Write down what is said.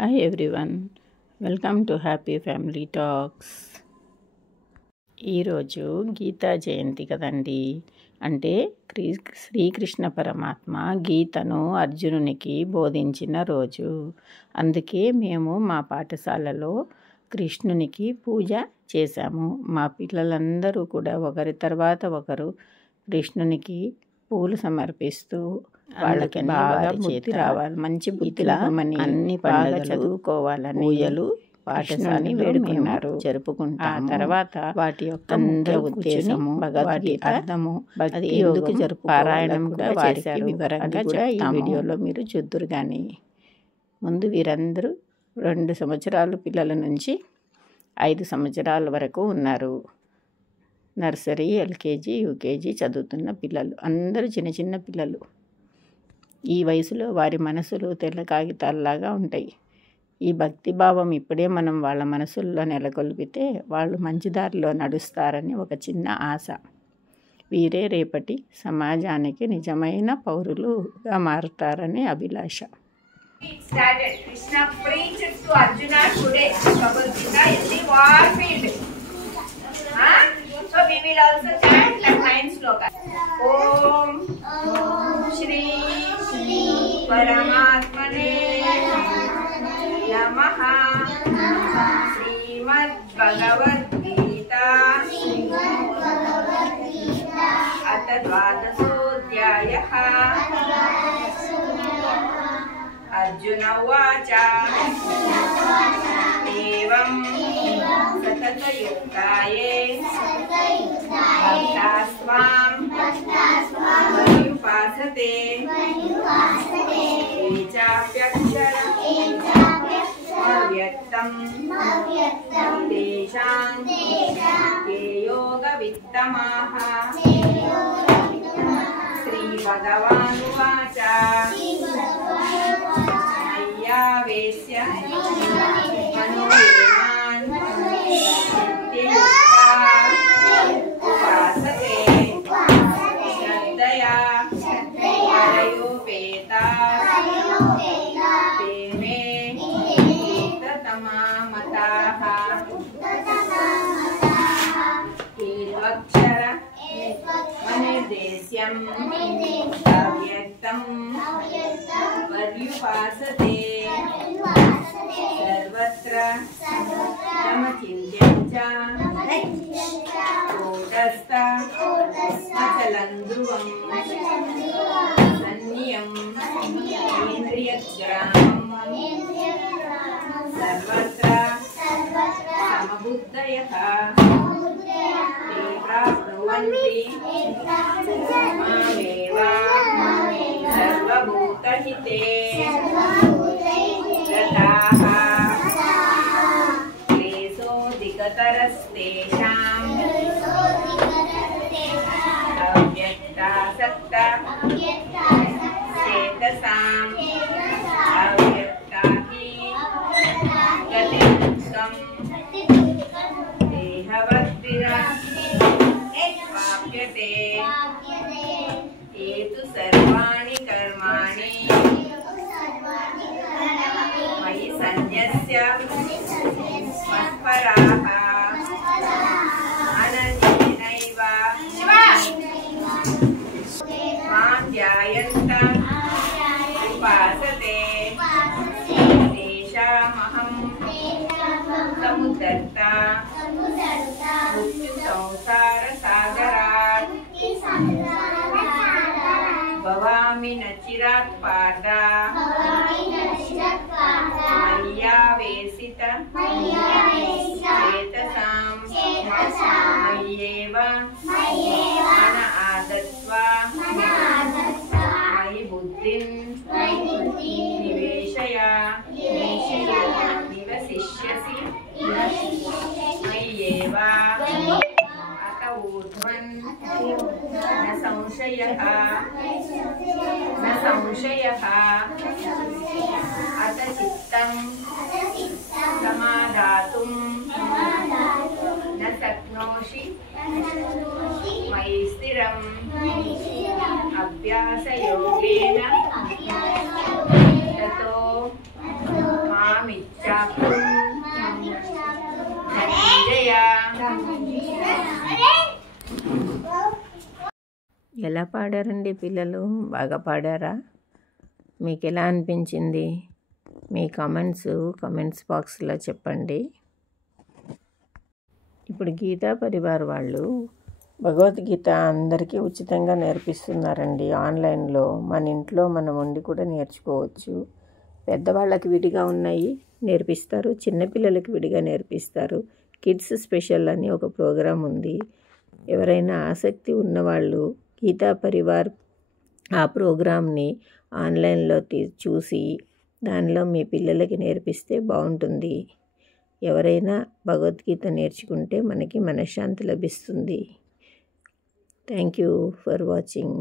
Hi everyone, welcome to happy family talks. ఈరోజు గీతా జయంతి కదండి. అంటే శ్రీకృష్ణ పరమాత్మ గీతను అర్జునునికి బోధించిన రోజు. అందుకే మేము మా పాఠశాలలో కృష్ణునికి పూజ చేశాము. మా పిల్లలందరూ కూడా ఒకరి తర్వాత ఒకరు కృష్ణునికి పూలు సమర్పిస్తూ వాళ్ళకి బాగా బుద్ధి రావాలి, మంచి బుద్ధి రావమని, అన్ని బాగా చదువుకోవాలని పూజలు పాఠశాలని వేడుకున్నారు, జరుపుకుంటాం. తర్వాత వాటి యొక్క ముఖ్య ఉద్దేశము, భగవద్గీత అర్థము, అది ఎందుకు పారాయణం కూడా వారికి వివరంగా కూడా ఈ వీడియోలో మీరు చూద్దురు. కానీ ముందు వీరందరూ 2 సంవత్సరాల పిల్లల నుంచి 5 సంవత్సరాల వరకు ఉన్నారు. నర్సరీ, ఎల్కేజీ, యూకేజీ చదువుతున్న పిల్లలు అందరూ చిన్న చిన్న పిల్లలు. ఈ వయసులో వారి మనసులు తెల్ల కాగితాల్లాగా ఉంటాయి. ఈ భక్తిభావం ఇప్పుడే మనం వాళ్ళ మనసుల్లో నెలకొల్పితే వాళ్ళు మంచి దారిలో నడుస్తారని ఒక చిన్న ఆశ. వీరే రేపటి సమాజానికి నిజమైన పౌరులుగా మారుతారని అభిలాష. So we will also chant like 9 slokas. Om Shri Paramatmane Namaha. Srimad Bhagavad Gita Atha Dvadasodhyayah. Arjuna Vacha Evam Satatayuktaye Bhaktasvam Pariyupasate Echapyakshara Avyaktam Tesham Ke Yoga Vittamaha. Sri Bhagavan Vacha Maya Vesya Manoyeman Nityayukta Upasate Shraddhaya Parayopeta Teme Ektatamamataha Ekvakshara Manirdesyam Avyaktam Paryupasate Sarvatra Namachindyan cha Kotastha Achalandruvam Sanniyam Indriyagramam Sarvatra Samabuddhayaha Te prapnuvanti Mameva Sarvabhutahite Rataha Kleso Dikatarastesham Avyaktasakta Cetasam Avyaktahi Gatikam Dehavadvira Vapyate Etu Sarvani Karmani Mayi Sanyasya Matparaha Ananyenaiva Madhyayanta Upasate Teshamaham Samudarta Mutyu Samsara Sagarat Bhavami Nachirat Pada Maya Vesita Chetasam Mayeva Mana Adatva Mayi Buddhin Niveshaya Nivasishyasi Mayeva Ata Urdhvan Na Samshayaha Ata Chittam Samadhatum Na Saknoshi Mayi Stiram Abhyasa Yogena Tato మామిచ్చాకు Dhananjaya. ఎలా పాడారండి పిల్లలు? బాగా పాడారా? మీకు ఎలా అనిపించింది? మీ comments బాక్స్లో చెప్పండి. ఇప్పుడు గీతా పరివార్ వాళ్ళు భగవద్గీత అందరికీ ఉచితంగా నేర్పిస్తున్నారండి ఆన్లైన్లో. మన ఇంట్లో మనం ఉండి కూడా నేర్చుకోవచ్చు. పెద్దవాళ్ళకి విడిగా ఉన్నాయి నేర్పిస్తారు, చిన్నపిల్లలకి విడిగా నేర్పిస్తారు. కిడ్స్ స్పెషల్ అని ఒక ప్రోగ్రాం ఉంది. ఎవరైనా ఆసక్తి ఉన్నవాళ్ళు గీతా పరివార్ ఆ ప్రోగ్రామ్ని ఆన్లైన్లో చూసి దానిలో మీ పిల్లలకి నేర్పిస్తే బాగుంటుంది. ఎవరైనా భగవద్గీత నేర్చుకుంటే మనకి మనశ్శాంతి లభిస్తుంది. Thank you for watching.